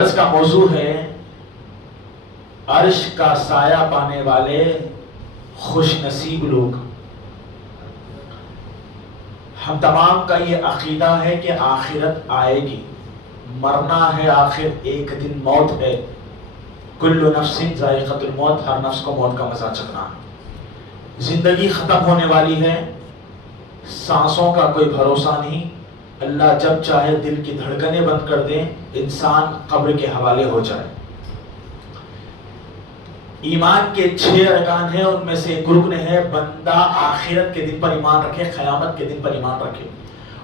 اس کا موضوع ہے عرش کا سایہ پانے والے خوش نصیب لوگ۔ ہم تمام کا یہ عقیدہ ہے کہ آخرت آئے گی، مرنا ہے، آخر ایک دن موت ہے۔ کل نفس ذائقۃ الموت، ہر نفس کو موت کا مزہ چکھنا ہے۔ زندگی ختم ہونے والی ہے، سانسوں کا کوئی بھروسہ نہیں۔ اللہ جب چاہے دل کی دھڑکنیں بند کر دیں، انسان قبر کے حوالے ہو جائے۔ ایمان کے 6 ارکان ہیں، ان میں سے ایک رکن ہے بندہ آخرت کے دن پر ایمان رکھے، قیامت کے دن پر ایمان رکھے۔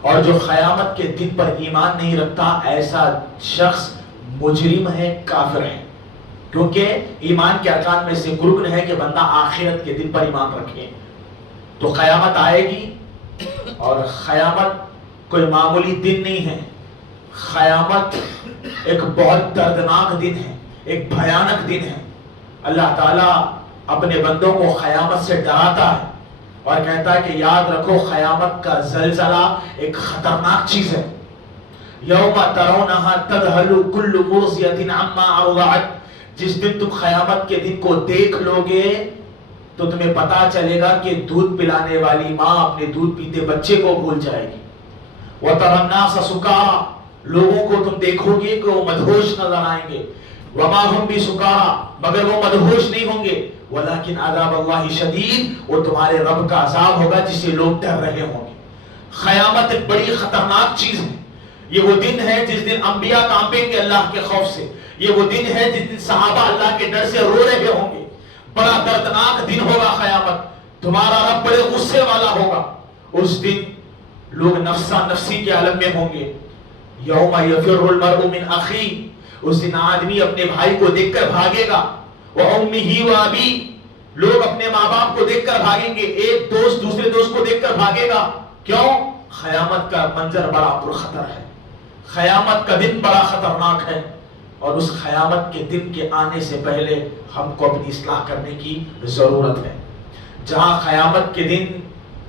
اور جو قیامت کے دن پر ایمان نہیں رکھتا، ایسا شخص مجرم ہے، کافر ہے۔ کیونکہ ایمان کے ارکان میں سے ایک رکن ہے کہ بندہ آخرت کے دن پر ایمان رکھے۔ تو قیامت آئے گی، اور قیامت کوئی معمولی دن نہیں ہے۔ قیامت ایک بہت دردناک دن ہے، ایک بھیانک دن ہے۔ اللہ تعالیٰ اپنے بندوں کو قیامت سے ڈراتا ہے اور کہتا ہے کہ یاد رکھو قیامت کا زلزلہ ایک خطرناک چیز ہے۔ یوم ترونہا تذہل کل مرضیۃ عما ارضعت، جس دن تم قیامت کے دن کو دیکھ لو گے تو تمہیں پتا چلے گا کہ دودھ پلانے والی ماں اپنے دودھ پیتے بچے کو بھول جائے گی۔ وَتَرَى النَّاسَ سُكَارَىٰ، لوگوں کو تم دیکھو گے کہ وہ مدہوش نظر آئیں گے۔ وَمَا هُمْ بِسُكَارَىٰ، مگر وہ مدہوش نہیں ہوں گے۔ وَلَكِنْ عَذَابَ اللَّهِ شَدِيدٌ، وہ تمہارے رب کا عذاب ہوگا جس سے لوگ ڈر رہے ہوں گے۔ قیامت ایک بڑی خطرناک چیز ہے۔ یہ وہ دن ہے جس دن انبیاء کانپیں گے اللہ کے خوف سے۔ یہ وہ دن ہے جس دن صحابہ اللہ کے ڈر سے رو رہے ہوں گے۔ بڑا دردناک دن ہوگا قیامت، تمہارا رب بڑے غصے والا ہوگا۔ اس دن لوگ نفسا نفسی کے عالم میں ہوں گے۔ یوم یفر المرء من اخی، اس دن آدمی اپنے بھائی کو دیکھ کر بھاگے گا۔ وامہ وابی، لوگ اپنے ماں باپ کو دیکھ کر بھاگیں گے۔ ایک دوست دوسرے دوست کو دیکھ کر بھاگے گا۔ کیوں؟ قیامت کا منظر بڑا پرخطر ہے، قیامت کا دن بڑا خطرناک ہے۔ اور اس قیامت کے دن کے آنے سے پہلے ہم کو اپنی اصلاح کرنے کی ضرورت ہے۔ جہاں قیامت کے دن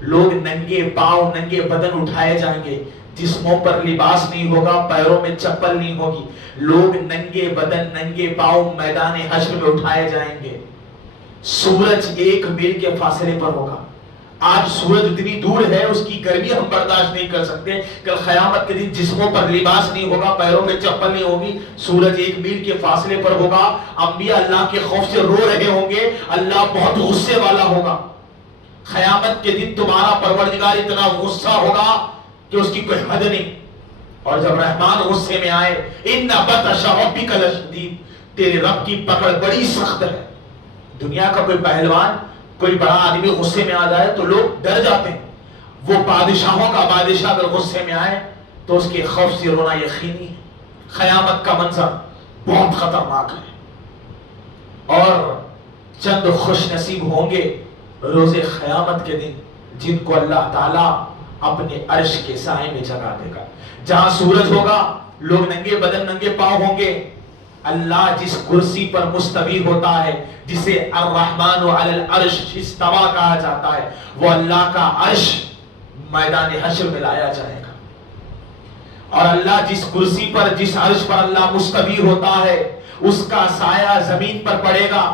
لوگ ننگے پاؤں ننگے بدن اٹھائے جائیں گے، جسموں پر لباس نہیں ہوگا، پیروں میں چپل نہیں ہوگی، لوگ ننگے بدن ننگے پاؤں میدان حشر میں اٹھائے جائیں گے۔ سورج 1 میل کے فاصلے پر ہوگا۔ آج سورج اتنی دور ہے، اس کی گرمی ہم برداشت نہیں کر سکتے۔ کل قیامت کے دن جسموں پر لباس نہیں ہوگا، پیروں میں چپل نہیں ہوگی، سورج 1 میل کے فاصلے پر ہوگا۔ انبیاء اللہ کے خوف سے رو رہے ہوں گے، اللہ بہت غصے والا ہوگا۔ قیامت کے دن تمہارا پروردگار اتنا غصہ ہوگا کہ اس کی کوئی حد نہیں۔ اور جب رحمان غصے میں آئے، ان بطش ربک لشدید، تیرے رب کی پکڑ بڑی سخت ہے۔ دنیا کا کوئی پہلوان، کوئی بڑا آدمی غصے میں آ جائے تو لوگ ڈر جاتے ہیں۔ وہ بادشاہوں کا بادشاہ اگر غصے میں آئے تو اس کے خوف سے رونا یقینی ہے۔ قیامت کا منظر بہت خطرناک ہے، اور چند خوش نصیب ہوں گے روز قیامت کے دن جن کو اللہ تعالیٰ اپنے عرش کے سائے میں جگہ دے گا۔ جہاں سورج ہوگا، لوگ ننگے بدن ننگے پاؤں ہوں گے۔ اللہ جس کرسی پر مستوی ہوتا ہے، جسے الرحمن علی العرش استویٰ کہا جاتا ہے، وہ اللہ کا عرش میدان حشر میں لایا جائے گا۔ اور اللہ جس کرسی پر، جس عرش پر اللہ مستوی ہوتا ہے، اس کا سایہ زمین پر پڑے گا۔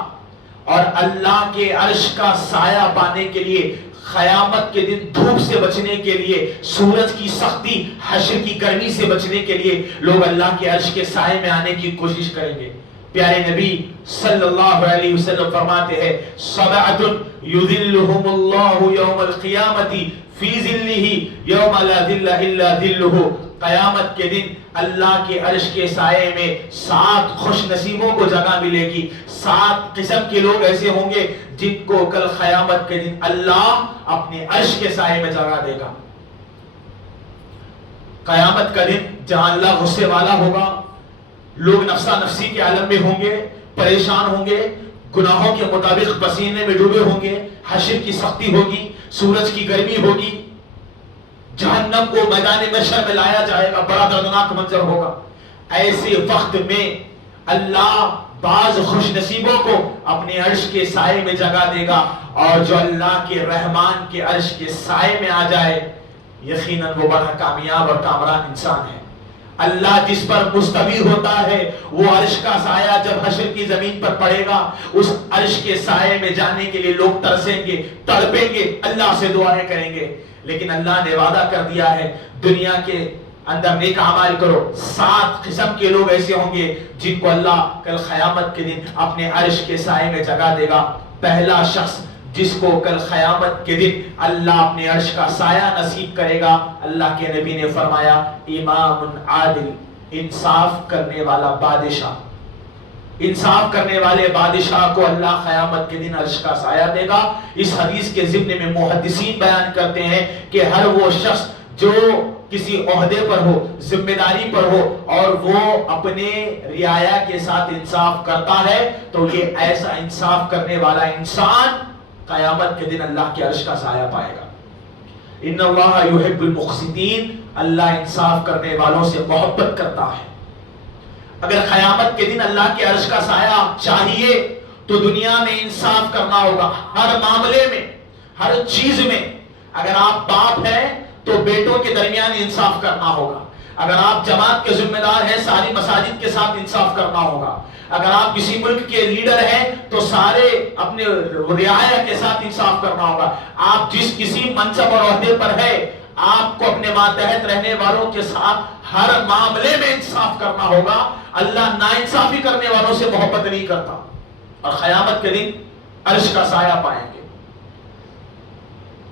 اور اللہ کے عرش کا سایہ پانے کے لیے، قیامت کے دن دھوپ سے بچنے کے لیے، سورج کی سختی، حشر کی گرمی سے بچنے کے لیے لوگ اللہ کے عرش کے سائے میں آنے کی کوشش کریں گے۔ پیارے نبی صلی اللہ علیہ وسلم فرماتے ہیں، سبعۃ یظلھم اللہ یوم القیامۃ فی ظلہ یوم لا ظل الا ظلہ، قیامت کے دن اللہ کے عرش کے سائے میں 7 خوش نصیبوں کو جگہ ملے گی۔ 7 قسم کے لوگ ایسے ہوں گے جن کو کل قیامت کے دن اللہ اپنے عرش کے سائے میں جگہ دے گا۔ قیامت کا دن جہاں اللہ غصے والا ہوگا، لوگ نفسا نفسی کے عالم میں ہوں گے، پریشان ہوں گے، گناہوں کے مطابق پسینے میں ڈوبے ہوں گے، حشر کی سختی ہوگی، سورج کی گرمی ہوگی، جہنم کو میدان محشر میں لایا جائے گا، بڑا دردناک منظر ہوگا۔ ایسے وقت میں اللہ بعض خوش نصیبوں کو اپنے عرش کے سائے میں جگہ دے گا، اور جو اللہ کے رحمان کے عرش کے سائے میں آ جائے، یقیناً وہ بڑا کامیاب اور کامران انسان ہے۔ اللہ جس پر مستوی ہوتا ہے وہ عرش کا سایہ جب حشر کی زمین پر پڑے گا اس عرش کے سائے میں جانے کے لیے لوگ ترسیں گے، تڑپیں گے، اللہ سے دعائیں کریں گے. لیکن اللہ نے وعدہ کر دیا ہے دنیا کے اندر نیک اعمال کرو. 7 قسم کے لوگ ایسے ہوں گے جن کو اللہ کل قیامت کے دن اپنے عرش کے سائے میں جگہ دے گا. پہلا شخص جس کو کل قیامت کے دن اللہ اپنے عرش کا سایہ نصیب کرے گا، اللہ کے نبی نے فرمایا امام عادل، انصاف کرنے والا بادشاہ. انصاف کرنے والے بادشاہ کو اللہ قیامت کے دن عرش کا سایہ دے گا. اس حدیث کے ضمن میں محدثین بیان کرتے ہیں کہ ہر وہ شخص جو کسی عہدے پر ہو، ذمہ داری پر ہو اور وہ اپنے رعایا کے ساتھ انصاف کرتا ہے تو یہ ایسا انصاف کرنے والا انسان قیامت کے دن اللہ کے عرش کا سایہ پائے گا. ان اللہ یحب المقسطین، اللہ انصاف کرنے والوں سے محبت کرتا ہے. اگر قیامت کے دن اللہ کے عرش کا سایہ چاہیے تو دنیا میں انصاف کرنا ہوگا، ہر معاملے میں، ہر چیز میں. اگر آپ باپ ہیں تو بیٹوں کے درمیان انصاف کرنا ہوگا. اگر آپ جماعت کے ذمہ دار ہیں ساری مساجد کے ساتھ انصاف کرنا ہوگا. اگر آپ کسی ملک کے لیڈر ہیں تو سارے اپنے رعایا کے ساتھ انصاف کرنا ہوگا. آپ جس کسی منصب اور عہدے پر ہے آپ کو اپنے ماتحت رہنے والوں کے ساتھ ہر معاملے میں انصاف کرنا ہوگا. اللہ ناانصافی کرنے والوں سے محبت نہیں کرتا. اور قیامت کے دن عرش کا سایہ پائیں گے.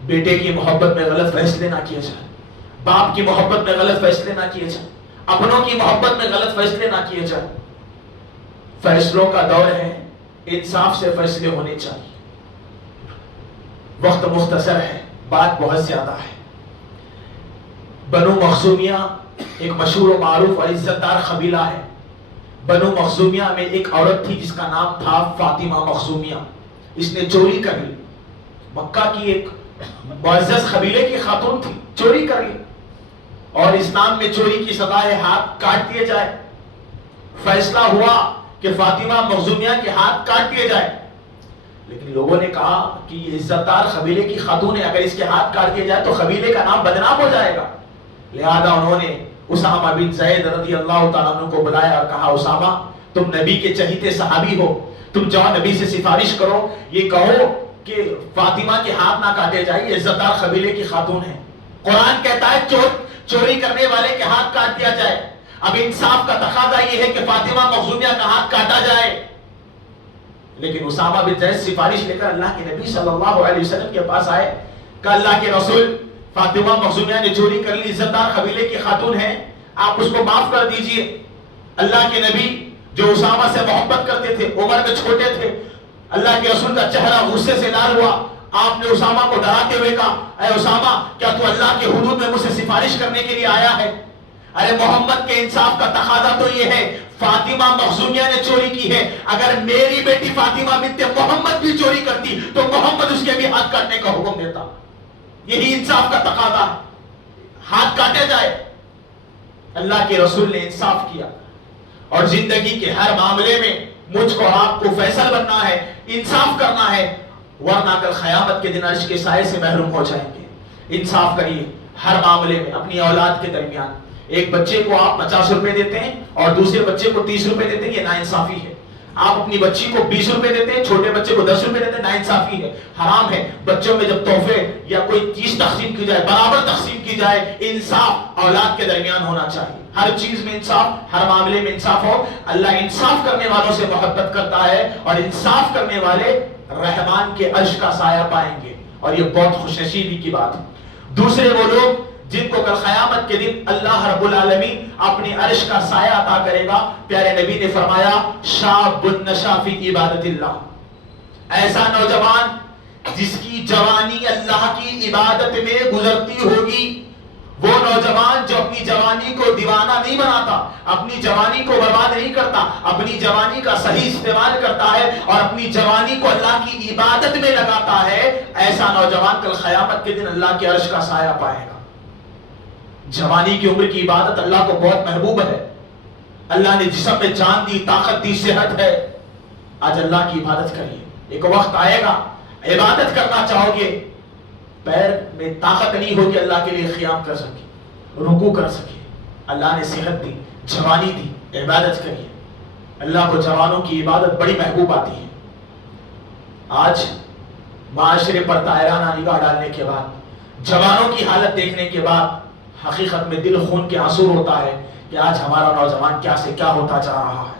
بیٹے کی محبت میں غلط فیصلے نہ کیے جائیں، باپ کی محبت میں غلط فیصلے نہ کیے جائیں، اپنوں کی محبت میں غلط فیصلے نہ کیے جائیں. فیصلوں کا دور ہے، انصاف سے فیصلے ہونے چاہیے. وقت مختصر ہے، بات بہت زیادہ ہے. بنو مخزومیہ ایک مشہور و معروف اور عزت دار قبیلہ ہے. بنو مخزومیہ میں ایک عورت تھی جس کا نام تھا فاطمہ مخزومیہ. اس نے چوری کر لی. مکہ کی ایک معزز قبیلے کی خاتون تھی، چوری کر لی. اور اسلام میں چوری کی سزا ہے ہاتھ کاٹ دیے جائے. فیصلہ ہوا کہ فاطمہ مخزومیہ کے ہاتھ کاٹ دیے جائے. لیکن لوگوں نے کہا کہ یہ عزت دار قبیلے کی خاتون ہے، اگر اس کے ہاتھ کاٹ دیے جائے تو قبیلے کا نام بدنام ہو جائے گا. لہذا انہوں نے اسامہ بن زید رضی اللہ تعالیٰ عنہ کو بلایا اور کہا اسامہ تم نبی کے چہیتے صحابی ہو، تم جاؤ نبی سے سفارش کرو، یہ کہو کہ فاطمہ کے ہاتھ نہ کاٹے جائے، یہ عزت دار قبیلے کی خاتون ہے. قرآن کہتا ہے چوری کرنے والے کے ہاتھ کاٹ دیا جائے. اب انصاف کا تقاضا یہ ہے کہ فاطمہ مخزومیہ کا ہاتھ کاٹا جائے. لیکن اسامہ بن زید سفارش لے کر اللہ کے نبی صلی اللہ علیہ وسلم کے پاس آئے کہ اللہ کے رسول فاطمہ مخزومیہ نے چوری کر لی، عزت دار قبیلے کی خاتون ہے، آپ اس کو معاف کر دیجئے. اللہ کے نبی جو اسامہ سے محبت کرتے تھے، عمر میں چھوٹے تھے، اللہ کے رسول کا چہرہ غصے سے لال ہوا. آپ نے اسامہ کو ڈراتے ہوئے کہا اے اسامہ کیا تو اللہ کے حدود میں مجھ سے سفارش کرنے کے لیے آیا ہے؟ ارے محمد کے انصاف کا تقاضا تو یہ ہے، فاطمہ مخزومیہ نے چوری کی ہے، اگر میری بیٹی فاطمہ بنت محمد بھی چوری کرتی تو محمد اس کے بھی ہاتھ کاٹنے کا حکم دیتا. یہی انصاف کا تقاضا ہے، ہاتھ کاٹے جائے. اللہ کے رسول نے انصاف کیا اور زندگی کے ہر معاملے میں مجھ کو آپ کو فیصل بننا ہے، انصاف کرنا ہے، ورنہ کل قیامت کے دن عرش کے سائے سے محروم ہو جائیں گے. انصاف کریے ہر معاملے میں. اپنی اولاد کے درمیان ایک بچے کو آپ 50 روپے دیتے ہیں اور دوسرے بچے کو 30 روپے دیتے ہیں، یہ ناانصافی ہے. آپ اپنی بچی کو 20 روپے دیتے ہیں، چھوٹے بچے کو 10 روپے دیتے ہیں، ناانصافی ہے، حرام ہے. بچوں میں جب تحفے یا کوئی چیز تقسیم کی جائے برابر تقسیم کی جائے. انصاف اولاد کے درمیان ہونا چاہیے، ہر چیز میں انصاف، ہر معاملے میں انصاف ہو. اللہ انصاف کرنے والوں سے محبت کرتا ہے اور انصاف کرنے والے رحمان کے عرش کا سایہ پائیں گے، اور یہ بہت خوش نصیبی کی بات ہے. دوسرے وہ لوگ جن کو کل قیامت کے دن اللہ رب العالمین اپنی عرش کا سایہ عطا کرے گا. پیارے نبی نے فرمایا شاب نشا فی عبادت اللہ، ایسا نوجوان جس کی جوانی اللہ کی عبادت میں گزرتی ہوگی. وہ نوجوان جو اپنی جوانی کو دیوانہ نہیں بناتا، اپنی جوانی کو برباد نہیں کرتا، اپنی جوانی کا صحیح استعمال کرتا ہے اور اپنی جوانی کو اللہ کی عبادت میں لگاتا ہے، ایسا نوجوان کل قیامت کے دن اللہ کے عرش کا سایہ پائے گا. جوانی کی عمر کی عبادت اللہ کو بہت محبوب ہے. اللہ نے جسم میں جان دی، طاقت دی، صحت ہے. آج اللہ کی عبادت کریے. ایک وقت آئے گا عبادت کرنا چاہو گے، پیر میں طاقت نہیں ہوگی اللہ کے لیے قیام کر سکے، رکوع کر سکے، اللہ نے صحت دی، جوانی دی، عبادت کریے. اللہ کو جوانوں کی عبادت بڑی محبوب آتی ہے. آج معاشرے پر دائرانہ نگاہ ڈالنے کے بعد، جوانوں کی حالت دیکھنے کے بعد حقیقت میں دل خون کے آنسو ہوتا ہے کہ آج ہمارا نوجوان کیا سے کیا ہوتا جا رہا ہے.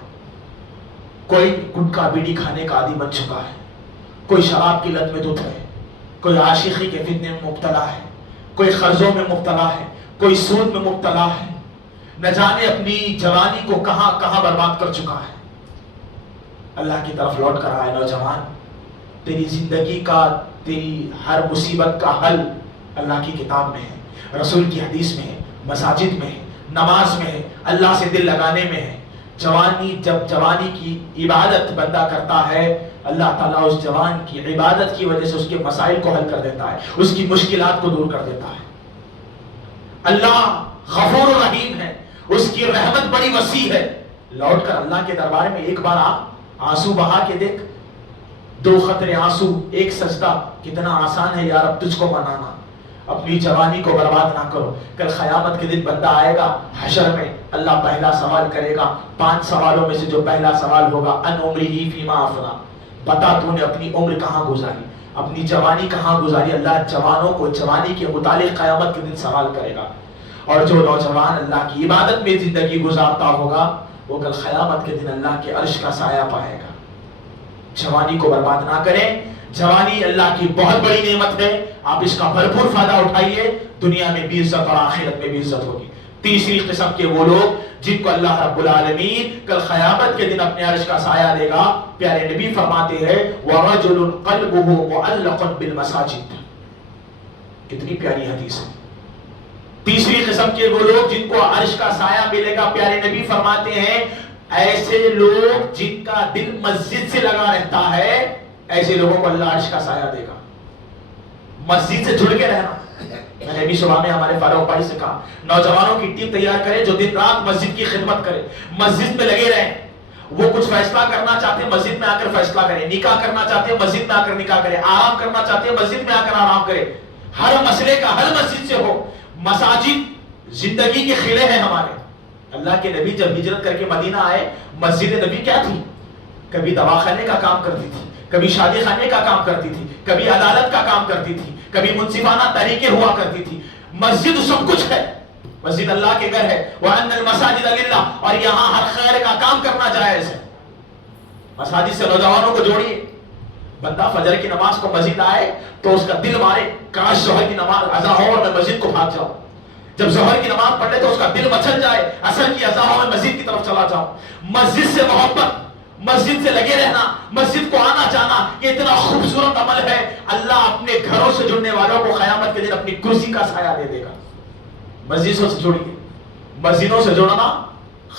کوئی گٹکا بیڑی کھانے کا عادی بن چکا ہے، کوئی شراب کی لت میں دھت ہے، کوئی عاشقی کے فتنے میں مبتلا ہے، کوئی قرضوں میں مبتلا ہے، کوئی سود میں مبتلا ہے. نہ جانے اپنی جوانی کو کہاں کہاں برباد کر چکا ہے. اللہ کی طرف لوٹ کر آئے نوجوان. تیری زندگی کا، تیری ہر مصیبت کا حل اللہ کی کتاب میں ہے، رسول کی حدیث میں ہے، مساجد میں ہے، نماز میں ہے، اللہ سے دل لگانے میں ہے. جب جوانی کی عبادت بندہ کرتا ہے، اللہ تعالیٰ اس جوان کی عبادت کی وجہ سے اس کے مسائل کو حل کر دیتا ہے، اس کی مشکلات کو دور کر دیتا ہے. اللہ غفور و رحیم ہے، اس کی رحمت بڑی وسیع ہے. لوٹ کر اللہ کے دربار میں ایک بار آنسو بہا کے دیکھ. 2 قطرے آنسو، ایک سجدہ، کتنا آسان ہے یا رب تجھ کو منانا. اپنی جوانی کو برباد نہ کرو. کل قیامت کے دن بندہ آئے گا حشر میں، اللہ پہلا سوال کرے گا. 5 سوالوں میں سے جو پہلا سوال ہوگا، ان عمری فیما افنا، بتا تو نے اپنی عمر کہاں گزاری، اپنی جوانی کہاں گزاری. اللہ جوانوں کو جوانی کے متعلق قیامت کے دن سوال کرے گا. اور جو نوجوان اللہ کی عبادت میں زندگی گزارتا ہوگا، وہ کل قیامت کے دن اللہ کے عرش کا سایہ پائے گا. جوانی کو برباد نہ کریں. جوانی اللہ کی بہت بڑی نعمت ہے، آپ اس کا بھرپور فائدہ اٹھائیے. دنیا میں بھی عزت اور آخرت میں بھی عزت ہوگی. تیسری قسم کے وہ لوگ جن کو اللہ رب العالمین کل قیامت کے دن اپنے عرش کا سایہ دے گا. پیارے نبی فرماتے ہیں وَرَجُلٌ قَلْبُهُ مُعَلَّقٌ بِالْمَسَاجِدِ. کتنی پیاری حدیث ہے. تیسری قسم کے وہ لوگ جن کو عرش کا سایہ ملے گا، پیارے نبی فرماتے ہیں ایسے لوگ جن کا دل مسجد سے لگا رہتا ہے، ایسے لوگوں کو اللہ عرش کا سایہ دے گا. مسجد سے جڑ کے رہنا. میں نے ابھی صبح میں ہمارے فاروق بھائی سے کہا نوجوانوں کی ٹیم تیار کرے جو دن رات مسجد کی خدمت کرے، مسجد میں لگے رہیں. وہ کچھ فیصلہ کرنا چاہتے ہیں مسجد میں آ کر فیصلہ کریں، نکاح کرنا چاہتے ہیں مسجد میں آ کر نکاح کریں، آرام کرنا چاہتے ہیں مسجد میں آ کر آرام کریں. ہر مسئلے کا حل مسجد سے ہو. مساجد زندگی کے قلعے ہیں ہمارے. اللہ کے نبی جب ہجرت کر کے مدینہ آئے، مسجد نبی کیا تھی؟ کبھی دواخانے کا کام کرتی تھی، کبھی شادی خانے کا کام کرتی تھی، کبھی عدالت کا کام کرتی تھی، کبھی منصفانہ طریقے ہوا کرتی تھی. مسجد سب کچھ ہے. مسجد اللہ کے گھر ہے. وَأَنَّ الْمَسَاجِدَ لِلَّهِ، اور یہاں ہر خیر کا کام کرنا جائز ہے. مساجد سے نوجوانوں کو جوڑیے. بندہ فجر کی نماز کو مسجد آئے تو اس کا دل مارے کاش ظہر کی نماز اذان ہو اور میں مسجد کو بھاگ جاؤں. جب ظہر کی نماز پڑھ لے تو اس کا دل مچل جائے عصر کی اذان ہو میں مسجد کی طرف چلا جاؤں. مسجد سے محبت، مسجد سے لگے رہنا، مسجد کو آنا جانا، یہ اتنا خوبصورت عمل ہے. اللہ اپنے گھروں سے جڑنے والوں کو قیامت کے دن اپنی کرسی کا سایہ دے دے گا. مسجدوں سے جڑیے. مسجدوں سے جڑنا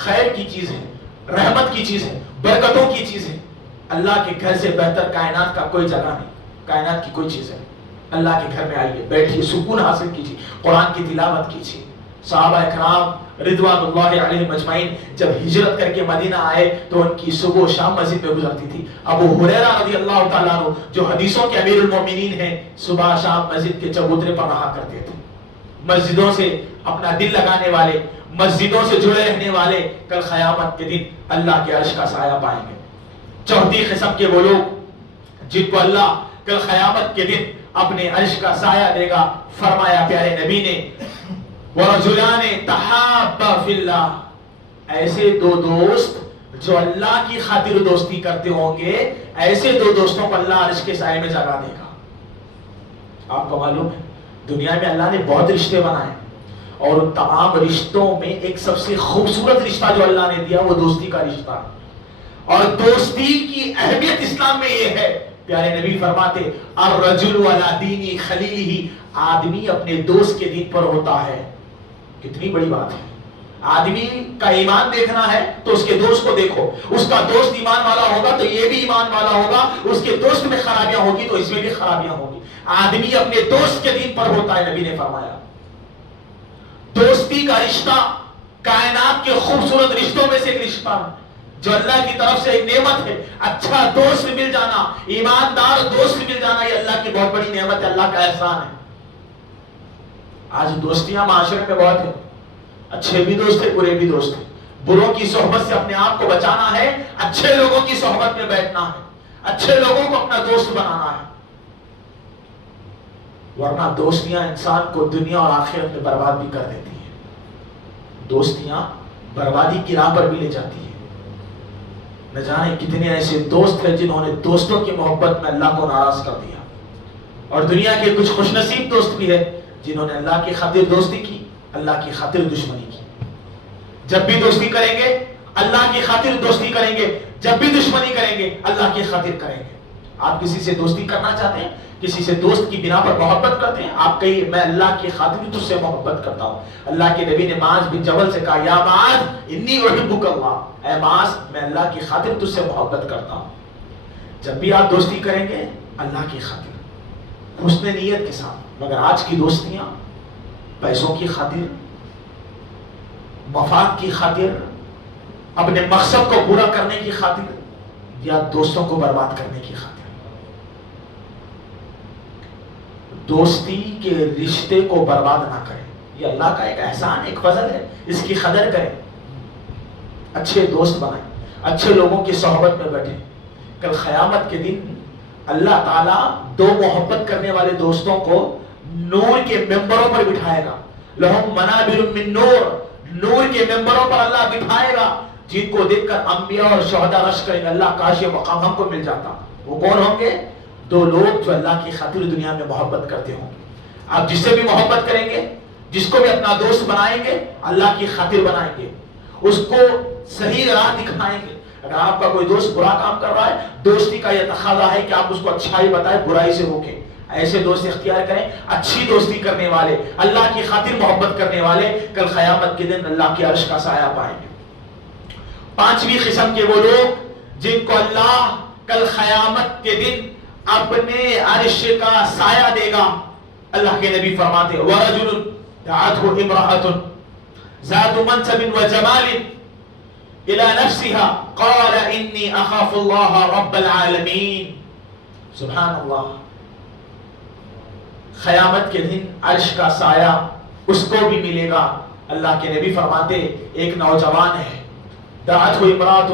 خیر کی چیز ہے، رحمت کی چیز ہے، برکتوں کی چیز ہے. اللہ کے گھر سے بہتر کائنات کا کوئی جگہ نہیں، کائنات کی کوئی چیز ہے. اللہ کے گھر میں آئیے، بیٹھیے، سکون حاصل کیجیے، قرآن کی تلاوت کیجیے. صحابہ اکرام رضوان اللہ علیہم اجمعین جب ہجرت کر کے مدینہ آئے تو ان کی صبح و شام مسجد میں گزرتی تھی. ابو ہریرہ رضی اللہ تعالیٰ عنہ جو حدیثوں کے امیر المومنین ہیں، صبح شام مسجد کے چبوترے پر رہا کرتے تھے. مسجدوں سے اپنا دل لگانے والے، مسجدوں سے جڑے رہنے والے کل قیامت کے دن اللہ کے عرش کا سایہ پائیں گے. چوتھی قسم کے وہ لوگ جن کو اللہ کل قیامت کے دن اپنے عرش کا سایہ دے گا. فرمایا پیارے نبی نے وَرَجُلَانِ تَحَابَّا فِي اللَّهِ، ایسے دو دوست جو اللہ کی خاطر دوستی کرتے ہوں گے، ایسے دو دوستوں کو اللہ عرش کے سائے میں جگہ دے گا. آپ کو معلوم ہے دنیا میں اللہ نے بہت رشتے بنائے اور ان تمام رشتوں میں ایک سب سے خوبصورت رشتہ جو اللہ نے دیا وہ دوستی کا رشتہ. اور دوستی کی اہمیت اسلام میں یہ ہے، پیارے نبی فرماتے الرجل علی دین خلیلہ، آدمی اپنے دوست کے دین پر ہوتا ہے. کتنی بڑی بات ہے. آدمی کا ایمان دیکھنا ہے تو اس کے دوست کو دیکھو. اس کا دوست ایمان والا ہوگا تو یہ بھی ایمان والا ہوگا. اس کے دوست میں خرابیاں ہوگی تو اس میں بھی خرابیاں ہوگی. آدمی اپنے دوست کے دین پر ہوتا ہے. نبی نے فرمایا دوستی کا رشتہ کائنات کے خوبصورت رشتوں میں سے ایک رشتہ جو اللہ کی طرف سے ایک نعمت ہے. اچھا دوست مل جانا، ایماندار دوست مل جانا، یہ اللہ کی بہت بڑی نعمت ہے، اللہ کا احسان ہے. آج دوستیاں معاشرے میں بہت ہیں. اچھے بھی دوست ہیں، برے بھی دوست ہیں. بروں کی صحبت سے اپنے آپ کو بچانا ہے، اچھے لوگوں کی صحبت میں بیٹھنا ہے، اچھے لوگوں کو اپنا دوست بنانا ہے. ورنہ دوستیاں انسان کو دنیا اور آخرت میں برباد بھی کر دیتی ہیں. دوستیاں بربادی کی راہ پر بھی لے جاتی ہیں. نہ جانے کتنے ایسے دوست ہیں جنہوں نے دوستوں کی محبت میں اللہ کو ناراض کر دیا، اور دنیا کے کچھ خوش نصیب دوست بھی ہیں جنہوں نے اللہ کی خاطر دوستی کی، اللہ کی خاطر دشمنی کی. جب بھی دوستی کریں گے اللہ کی خاطر دوستی کریں گے، جب بھی دشمنی کریں گے اللہ کی خاطر کریں گے. آپ کسی سے دوستی کرنا چاہتے ہیں، کسی سے دوست کی بنا پر محبت کرتے ہیں، آپ کہیے میں اللہ کی خاطر تجھ سے محبت کرتا ہوں. اللہ کے نبی نے معاذ بن جبل سے کہا یا معاذ انی احبک اللہ، اے معاذ میں اللہ کی خاطر تجھ سے محبت کرتا ہوں. جب بھی آپ دوستی کریں گے اللہ کی خاطر حسن نیت کے ساتھ. مگر آج کی دوستیاں پیسوں کی خاطر، مفاد کی خاطر، اپنے مقصد کو پورا کرنے کی خاطر، یا دوستوں کو برباد کرنے کی خاطر. دوستی کے رشتے کو برباد نہ کریں، یہ اللہ کا ایک احسان، ایک فضل ہے، اس کی قدر کریں. اچھے دوست بنائیں، اچھے لوگوں کی صحبت میں بیٹھیں. کل قیامت کے دن اللہ تعالیٰ دو محبت کرنے والے دوستوں کو نور کے ممبروں پر بٹھائے گا. لہم منابر من نور، نور کے ممبروں پر اللہ بٹھائے گا، جن کو دیکھ کر انبیاء اور شہداء رش کریں گے اللہ کاش یہ مقام ہم کو مل جاتا. وہ کون ہوں گے؟ دو لوگ جو اللہ کی خاطر دنیا میں محبت کرتے ہوں گے. آپ جس سے بھی محبت کریں گے، جس کو بھی اپنا دوست بنائیں گے، اللہ کی خاطر بنائیں گے، اس کو صحیح راہ دکھائیں گے. اگر آپ کا کوئی دوست برا کام کر رہا ہے، دوستی کا یہ تقاضا ہے کہ آپ اس کو اچھائی بتائیں، برائی سے روکیں. ایسے دوست اختیار کریں، اچھی دوستی کرنے والے، اللہ کی خاطر محبت کرنے والے کل قیامت کے دن اللہ کے عرش کا سایہ پائیں گے. پانچویں قسم کے وہ لوگ جن کو اللہ کل قیامت کے دن اپنے عرش کا سایہ دے گا. اللہ کے نبی فرماتے وَرَجُلٌ دَعَتْهُ امْرَأَةٌ ذَاتُ مَنْصَبٍ وَجَمَالٍ إِلَى نَفْسِهَا قَالَ إِنِّي أَخَافُ اللَّهَ رَبَّ الْعَالَمِينَ. سبحان اللہ. قیامت کے دن عرش کا سایہ اس کو بھی ملے گا. اللہ کے نبی فرماتے ایک نوجوان ہے، دعته امرأة،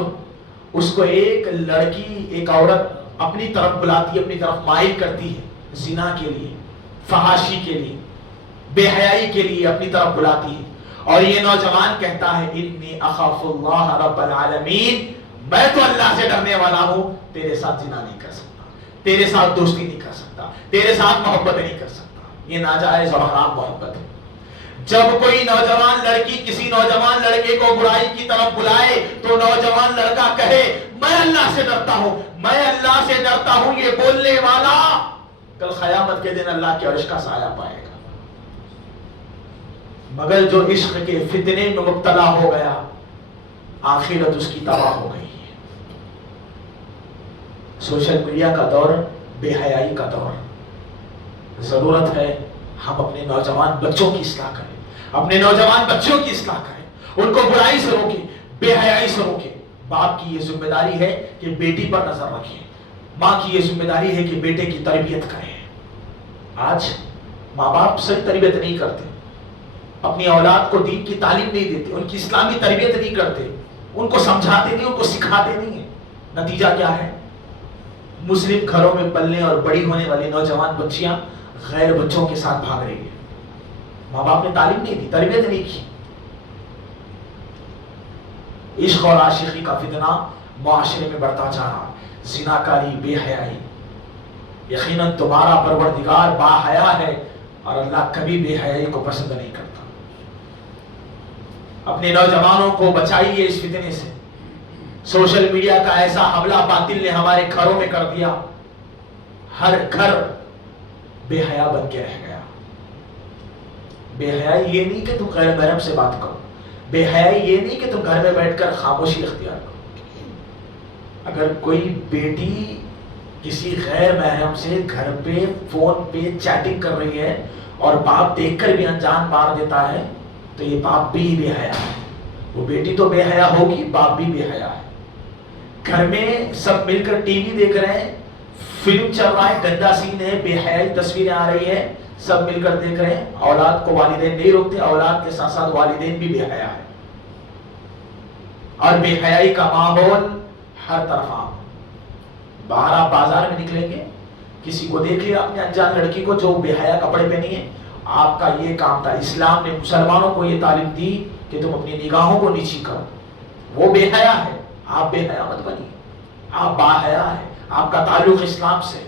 اس کو ایک لڑکی، ایک عورت اپنی طرف بلاتی ہے، اپنی طرف مائل کرتی ہے، زنا کے لیے، فحاشی کے لیے، بے حیائی کے لیے اپنی طرف بلاتی ہے. اور یہ نوجوان کہتا ہے انی اخاف اللہ رب العالمین، میں تو اللہ سے ڈرنے والا ہوں، تیرے ساتھ زنا نہیں کر سکتا، تیرے ساتھ دوستی نہیں کر سکتا، تیرے ساتھ محبت نہیں کر سکتا. یہ ناجائز اور حرام محبت ہے. جب کوئی نوجوان لڑکی کسی نوجوان لڑکے کو برائی کی طرف بلائے تو نوجوان لڑکا کہے میں اللہ سے ڈرتا ہوں، میں اللہ سے ڈرتا ہوں، یہ بولنے والا کل قیامت کے دن اللہ کے عرش کا سایہ پائے گا. مگر جو عشق کے فتنے میں مبتلا ہو گیا، آخرت اس کی تباہ ہو گئی ہے. سوشل میڈیا کا دور، بے حیائی کا دور. ضرورت ہے ہم اپنے نوجوان بچوں کی اصلاح کریں، اپنے نوجوان بچوں کی اصلاح کریں، ان کو برائی سے روکیں، بے حیائی سے روکیں. باپ کی یہ ذمہ داری ہے کہ بیٹی پر نظر رکھیں، ماں کی یہ ذمہ داری ہے کہ بیٹے کی تربیت کریں. آج ماں باپ صحیح تربیت نہیں کرتے، اپنی اولاد کو دین کی تعلیم نہیں دیتے، ان کی اسلامی تربیت نہیں کرتے، ان کو سمجھاتے نہیں، ان کو سکھاتے نہیں ہیں. نتیجہ کیا ہے؟ مسلم گھروں میں پلنے اور بڑی ہونے والی نوجوان بچیاں غیر بچوں کے ساتھ بھاگ رہی ہیں. ماں باپ نے تعلیم نہیں دی، تربیت نہیں کی. عشق اور عاشقی کا فتنہ معاشرے میں بڑھتا جا رہا. زناکاری، بے حیائی. یقیناً تمہارا پروردگار با حیا ہے اور اللہ کبھی بے حیائی کو پسند نہیں کرتا. اپنے نوجوانوں کو بچائیے اس فتنے سے. سوشل میڈیا کا ایسا حملہ باطل نے ہمارے گھروں میں کر دیا، ہر گھر بے حیا بن کے رہ گیا. بے حیائی یہ نہیں کہ تم غیر محرم سے بات کرو، بے حیائی یہ نہیں کہ تم گھر میں بیٹھ کر خاموشی اختیار کرو. اگر کوئی بیٹی کسی غیر محرم سے گھر پہ فون پہ چیٹنگ کر رہی ہے اور باپ دیکھ کر بھی انجان مار دیتا ہے تو یہ باپ بھی بے حیا ہے. وہ بیٹی تو بے حیا ہوگی، باپ بھی بے حیا ہے. گھر میں سب مل کر ٹی وی دیکھ رہے ہیں، فلم چل رہا ہے، گندا سین ہے، بے حیائی تصویریں آ رہی ہے، سب مل کر دیکھ رہے ہیں اولاد کو والدین نہیں روکتے, اولاد کے ساتھ ساتھ والدین بھی بے حیا ہے, اور بے حیائی کا ماحول ہر طرف عام. باہر آپ بازار میں نکلیں گے, کسی کو دیکھ لیا اپنے انجان لڑکی کو جو بے حیا کپڑے پہنی ہے, آپ کا یہ کام تھا. اسلام نے مسلمانوں کو یہ تعلیم دی کہ تم اپنی نگاہوں کو نیچی کرو. وہ بے حیا ہے, آپ بے حیا مت بنیے, آپ با حیا ہے, آپ کا تعلق اسلام سے.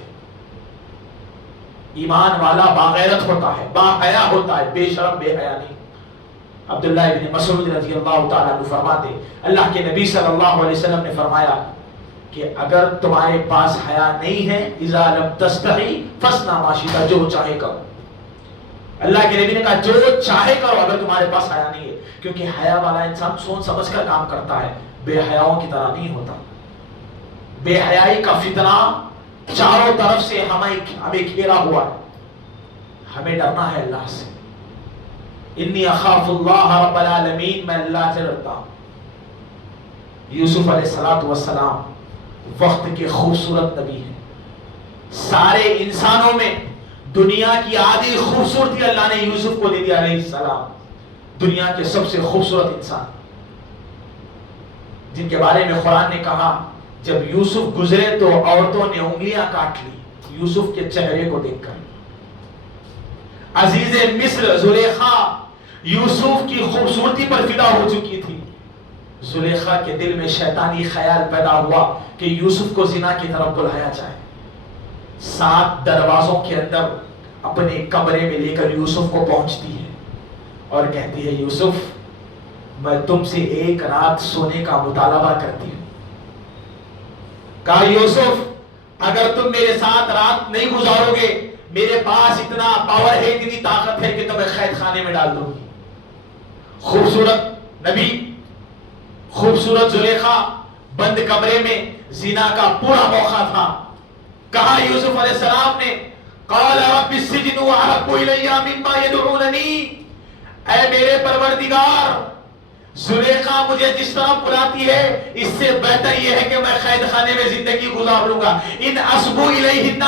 ایمان والا باغیرت ہوتا ہے, با حیا ہوتا ہے, بے شرم بے حیا نہیں. عبداللہ ابن مسعود رضی اللہ تعالیٰ عنہ فرماتے, اللہ کے نبی صلی اللہ علیہ وسلم نے فرمایا کہ اگر تمہارے پاس حیا نہیں ہے, اذا لم تستحی فاصنع ما شئت, جو چاہے کرو. اللہ کے نبی نے کہا جو چاہے کرو اگر تمہارے پاس حیا نہیں ہے, کیونکہ حیا والا انسان سوچ سمجھ کر کام کرتا ہے, بے حیاؤں کی طرح نہیں ہوتا. بے حیائی کا فتنہ چاروں طرف سے ہمیں گھیرا ہوا ہے. ہمیں ڈرنا ہے اللہ سے. انی اخاف اللہ رب العالمین, میں اللہ سے ڈرتا ہوں. یوسف علیہ السلام وقت کے خوبصورت نبی ہیں. سارے انسانوں میں دنیا کی آدھی خوبصورتی اللہ نے یوسف کو دے دیا علیہ السلام. دنیا کے سب سے خوبصورت انسان, جن کے بارے میں قرآن نے کہا جب یوسف گزرے تو عورتوں نے انگلیاں کاٹ لی یوسف کے چہرے کو دیکھ کر. عزیز مصر زلیخا یوسف کی خوبصورتی پر فدا ہو چکی تھی. زلیخا کے دل میں شیطانی خیال پیدا ہوا کہ یوسف کو زنا کی طرف بلایا جائے. 7 دروازوں کے اندر اپنے کمرے میں لے کر یوسف کو پہنچتی ہے اور کہتی ہے یوسف میں تم سے ایک رات سونے کا مطالبہ کرتی ہوں. کہا یوسف اگر تم میرے ساتھ رات نہیں گزارو گے, میرے پاس اتنا پاور ہے, اتنی طاقت ہے کہ تمہیں قید خانے میں ڈال دوں گی. خوبصورت نبی, خوبصورت زلیخا, بند کمرے میں زنا کا پورا موقع تھا. کہا یوسف علیہ السلام نے قال رب السجن احب الی مما یدعوننی, اے میرے پروردگار زلیخا مجھے جس طرح بلاتی ہے اس سے بہتر یہ ہے کہ میں قید خانے میں زندگی گزار لوں گا. ان اسبو الیہن,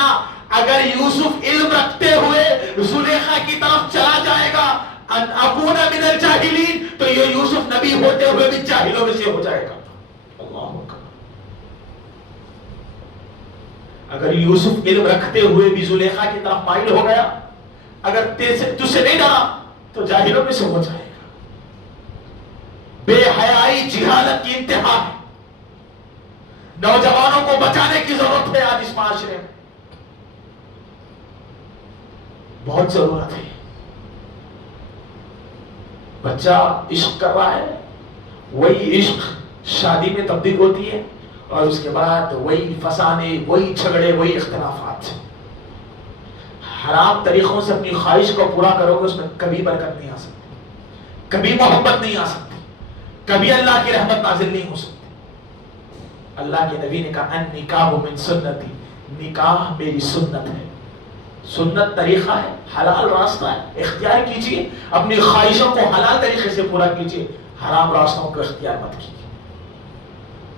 اگر یوسف علم رکھتے ہوئے زلیخا کی طرف چلا جائے گا ان اکون من الجاہلین, تو یہ یوسف نبی ہوتے ہوئے بھی جاہلوں میں سے ہو جائے گا. اللہ اکبر. اگر یوسف علم رکھتے ہوئے بھی زلیخا کی طرف مائل ہو گیا, اگر تجھ سے نہیں ڈرا تو جاہلوں میں سے ہو جائے گا. بے حیائی جہالت کی انتہا ہے. نوجوانوں کو بچانے کی ضرورت ہے. آج اس معاشرے میں بہت ضرورت ہے. بچہ عشق کر رہا ہے, وہی عشق شادی میں تبدیل ہوتی ہے, اور اس کے بعد وہی فسانے, وہی جھگڑے, وہی اختلافات. حرام طریقوں سے اپنی خواہش کو پورا کرو گے, اس میں کبھی برکت نہیں آ سکتی, کبھی محبت نہیں آ سکتی, کبھی اللہ کی رحمت نازل نہیں ہو سکتی. اللہ کے نبی نے کہا ان نکاح من سنتی, نکاح میری سنت ہے. سنت طریقہ ہے, حلال راستہ ہے, اختیار کیجئے. اپنی خواہشوں کو حلال طریقے سے پورا کیجئے, حرام راستوں کو اختیار مت کیجئے.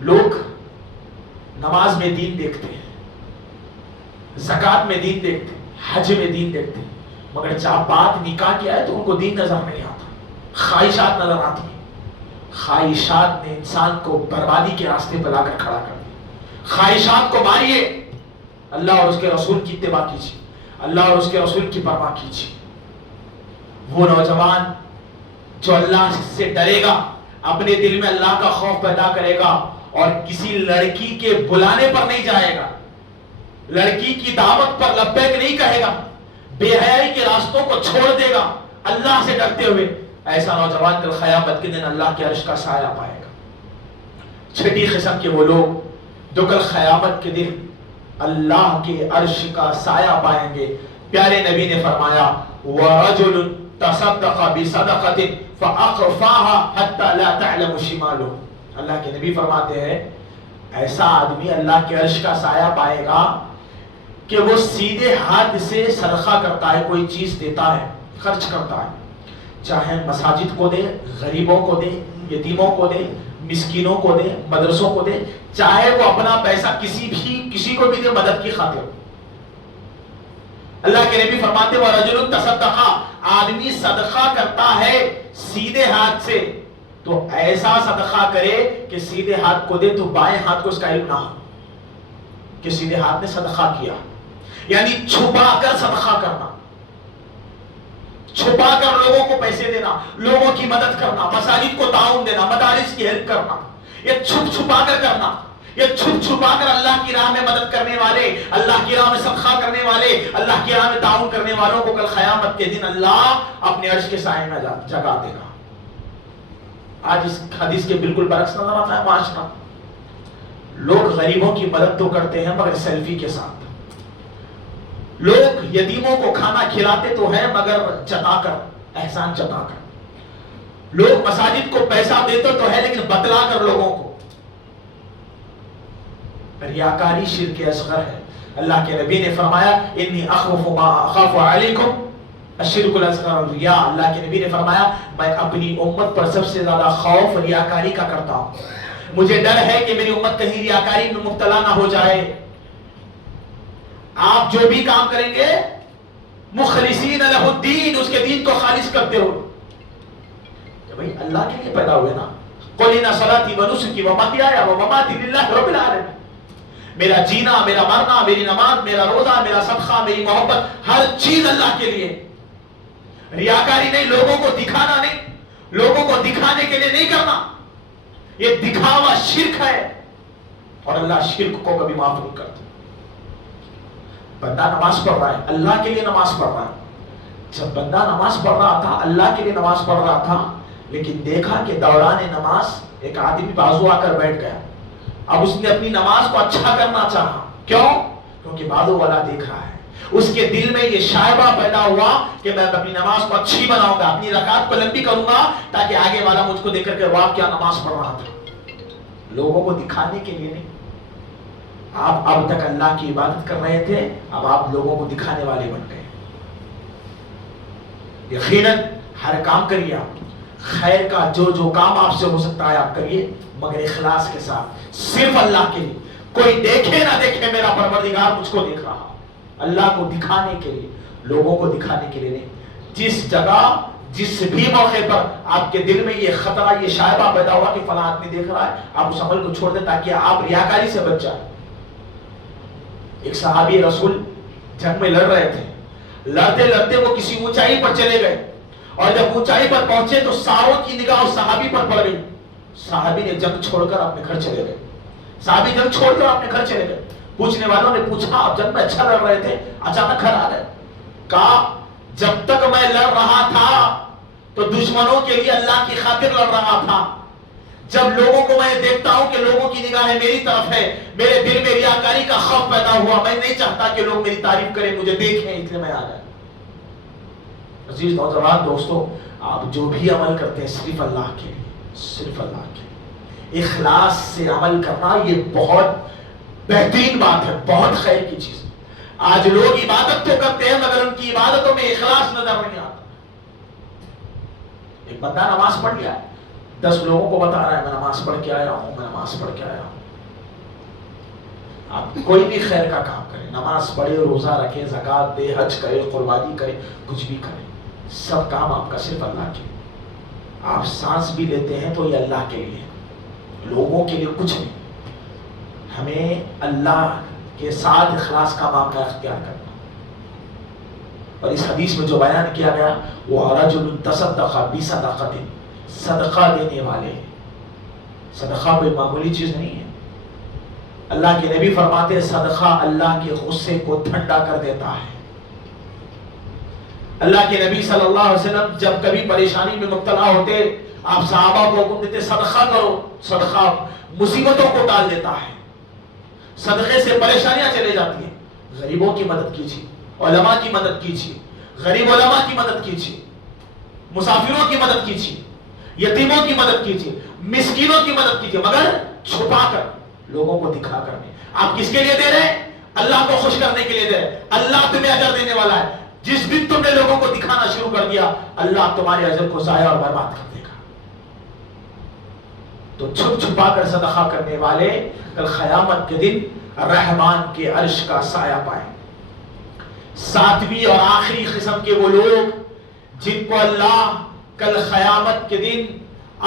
لوگ نماز میں دین دیکھتے ہیں, زکوٰۃ میں دین دیکھتے ہیں, حج میں دین دیکھتے ہیں, مگر جب بات نکاح کی آئے تو ان کو دین نظر نہیں آتا, خواہشات نظر آتی ہیں. خواہشات نے انسان کو بربادی کے راستے پر لا کر کھڑا کر دیا. خواہشات کو ماریے, اللہ اور اس کے رسول کی اتباع کیجیے, اللہ اور اس کے رسول کی پرواہ کیجیے. وہ نوجوان جو اللہ سے ڈرے گا, اپنے دل میں اللہ کا خوف پیدا کرے گا, اور کسی لڑکی کے بلانے پر نہیں جائے گا, لڑکی کی دعوت پر لبیک نہیں کہے گا, بے حیائی کے راستوں کو چھوڑ دے گا اللہ سے ڈرتے ہوئے, ایسا نوجوان کل قیامت کے دن اللہ کے عرش کا سایہ پائے گا. چھٹی قسم کے وہ لوگ جو کل قیامت کے دن اللہ کے عرش کا سایہ پائیں گے. پیارے نبی نے فرمایا وَرَجُلٌ تَصَدَّقَ بِصَدَقَةٍ فَأَخْفَاهَا حَتَّى لَا تَعْلَمُ شِمَالُهُ. اللہ کے نبی فرماتے ہیں ایسا آدمی اللہ کے عرش کا سایہ پائے گا کہ وہ سیدھے ہاتھ سے صدقہ کرتا ہے, کوئی چیز دیتا ہے, خرچ کرتا ہے, چاہے مساجد کو دے, غریبوں کو دے, یتیموں کو دے, مسکینوں کو دے, مدرسوں کو دے, چاہے وہ اپنا پیسہ کسی کو بھی دے مدد کی خاطر. اللہ کے نبی فرماتے وہ رجل تصدق، آدمی صدقہ کرتا ہے سیدھے ہاتھ سے تو ایسا صدقہ کرے کہ سیدھے ہاتھ کو دے تو بائیں ہاتھ کو اس کا علم نہ ہو کہ سیدھے ہاتھ نے صدقہ کیا، یعنی چھپا کر صدقہ کرنا، چھپا کر لوگوں کو پیسے دینا، لوگوں کی مدد کرنا، مساجد کو تعاون دینا، مدارس کی ہیلپ کرنا، یہ چھپ چھپا کر کرنا، یہ چھپ چھپا کر اللہ کی راہ میں مدد کرنے والے، اللہ کی راہ میں صدقہ کرنے والے، اللہ کی راہ میں تعاون کرنے والوں کو کل قیامت کے دن اللہ اپنے عرش کے سائے میں جگہ دے گا۔ آج اس حدیث کے بالکل برعکس نظر آتا ہے معاشرہ، لوگ غریبوں کی مدد تو کرتے ہیں مگر سیلفی کے ساتھ، لوگ یتیموں کو کھانا کھلاتے تو ہیں مگر جتا کر، احسان جتا کر، لوگ مساجد کو پیسہ دیتے تو ہے لیکن بتلا کر لوگوں کو۔ ریاکاری شرک اصغر ہے۔ اللہ کے نبی نے فرمایا انی اخاف ما اخاف علیکم الشرک الاصغر الریا، اللہ کے نبی نے فرمایا میں اپنی امت پر سب سے زیادہ خوف ریاکاری کا کرتا ہوں، مجھے ڈر ہے کہ میری امت کہیں ریاکاری میں مبتلا نہ ہو جائے۔ آپ جو بھی کام کریں گے مخلصین لہ الدین، اس کے دین کو خالص کرتے ہو کہ بھئی اللہ کے لیے پیدا ہوئے نا، قل ان صلاتی و نسکی و محیای و مماتی للہ رب العالمین، میرا جینا، میرا مرنا، میری نماز، میرا روزہ، میرا صدقہ، میری محبت، ہر چیز اللہ کے لیے۔ ریاکاری نہیں، لوگوں کو دکھانا نہیں، لوگوں کو دکھانے کے لیے نہیں کرنا، یہ دکھاوا شرک ہے اور اللہ شرک کو کبھی معاف نہیں کرتا۔ بندہ نماز پڑھ رہا ہے، اللہ کے لیے نماز پڑھ رہا ہے، جب بندہ نماز پڑھ رہا تھا اللہ کے لیے نماز پڑھ رہا تھا، لیکن دیکھا کہ دوران نماز ایک آدمی بازو آ کر بیٹھ گیا، اب اس نے اپنی نماز کو اچھا کرنا چاہا، کیوں؟ کیونکہ بازو والا دیکھ رہا ہے، اس کے دل میں یہ شائبہ پیدا ہوا کہ میں اپنی نماز کو اچھی بناؤں گا، اپنی رکعت کو لمبی کروں گا تاکہ آگے والا مجھ کو دیکھ کر کے واہ کیا نماز پڑھ رہا تھا، لوگوں کو دکھانے کے لیے نہیں۔ آپ اب تک اللہ کی عبادت کر رہے تھے، اب آپ لوگوں کو دکھانے والے بن گئے۔ یقیناً ہر کام کریے، آپ خیر کا جو کام آپ سے ہو سکتا ہے آپ کریے، مگر اخلاص کے ساتھ، صرف اللہ کے لیے، کوئی دیکھے نہ دیکھے میرا پروردگار مجھ کو دیکھ رہا، اللہ کو دکھانے کے لیے، لوگوں کو دکھانے کے لیے نہیں۔ جس جگہ جس بھی موقع پر آپ کے دل میں یہ خطرہ، یہ شائبہ پیدا ہوا کہ فلاں آدمی دیکھ رہا ہے، آپ اس عمل کو چھوڑ دیں تاکہ آپ ریاکاری سے بچ جائیں۔ ایک صحابی رسول جنگ میں لڑ رہے تھے، لڑتے لڑتے وہ کسی اونچائی پر چلے گئے، اور جب اونچائی پر پہنچے تو ساروں کی نگاہ اس صحابی پر پڑ گئی، صحابی نے جنگ چھوڑ کر اپنے گھر چلے گئے، صحابی جنگ چھوڑ کر اپنے گھر چلے گئے۔ پوچھنے والوں نے پوچھا آپ جنگ میں اچھا لڑ رہے تھے، اچانک گھر آ گئے؟ کہا جب تک میں لڑ رہا تھا تو دشمنوں کے لیے اللہ کی خاطر لڑ رہا تھا، جب لوگوں کو میں دیکھتا ہوں کہ لوگوں کی نگاہیں میری طرف ہے، میرے دل میں ریاکاری کا خوف پیدا ہوا، میں نہیں چاہتا کہ لوگ میری تعریف کریں، مجھے دیکھیں، اس لیے میں آ گیا۔ عزیز نوجوان دوستو، آپ جو بھی عمل کرتے ہیں صرف اللہ کے لیے، صرف اللہ کے لیے، اخلاص سے عمل کرنا یہ بہت بہترین بات ہے، بہت خیر کی چیز ہے۔ آج لوگ عبادت تو کرتے ہیں مگر ان کی عبادتوں میں اخلاص نظر نہیں آتا۔ ایک بندہ نماز پڑھ لیا ہے، 10 لوگوں کو بتا رہا ہے میں نماز پڑھ کے آیا ہوں، میں نماز پڑھ کے آیا ہوں۔ آپ کوئی بھی خیر کا کام کریں، نماز پڑھے، روزہ رکھے، زکوٰۃ دے، حج کرے، قربانی کرے، کچھ بھی کرے، سب کام آپ کا صرف اللہ کے لیے۔ آپ سانس بھی لیتے ہیں تو یہ اللہ کے لیے، لوگوں کے لیے کچھ نہیں۔ ہمیں اللہ کے ساتھ اخلاص کا معاملہ اختیار کرنا۔ اور اس حدیث میں جو بیان کیا گیا وہ رجل تصدق بصدقۃ، صدقہ دینے والے، صدقہ کوئی معمولی چیز نہیں ہے۔ اللہ کے نبی فرماتے ہیں صدقہ اللہ کے غصے کو ٹھنڈا کر دیتا ہے۔ اللہ کے نبی صلی اللہ علیہ وسلم جب کبھی پریشانی میں مبتلا ہوتے، آپ صحابہ کو حکم دیتے صدقہ کرو، صدقہ مصیبتوں کو ٹال دیتا ہے، صدقے سے پریشانیاں چلے جاتی ہیں۔ غریبوں کی مدد کیجیے، علماء کی مدد کیجیے، غریب علماء کی مدد کیجیے، مسافروں کی مدد کیجیے، یتیموں کی مدد کیجیے، مسکینوں کی مدد کیجیے، مگر چھپا کر، لوگوں کو دکھا کر نہیں۔ آپ کس کے لیے دے رہے ہیں؟ اللہ کو خوش کرنے کے لیے دے رہے ہیں۔ اللہ تمہیں اجر دینے والا ہے۔ جس دن تم نے لوگوں کو دکھانا شروع کر دیا، اللہ تمہارے اجر کو ضائع اور برباد کر دے گا۔ تو چھپ چھپا کر صدقہ کرنے والے کل قیامت کے دن رحمان کے عرش کا سایہ پائیں۔ ساتویں اور آخری قسم کے وہ لوگ جن کو اللہ کل قیامت کے دن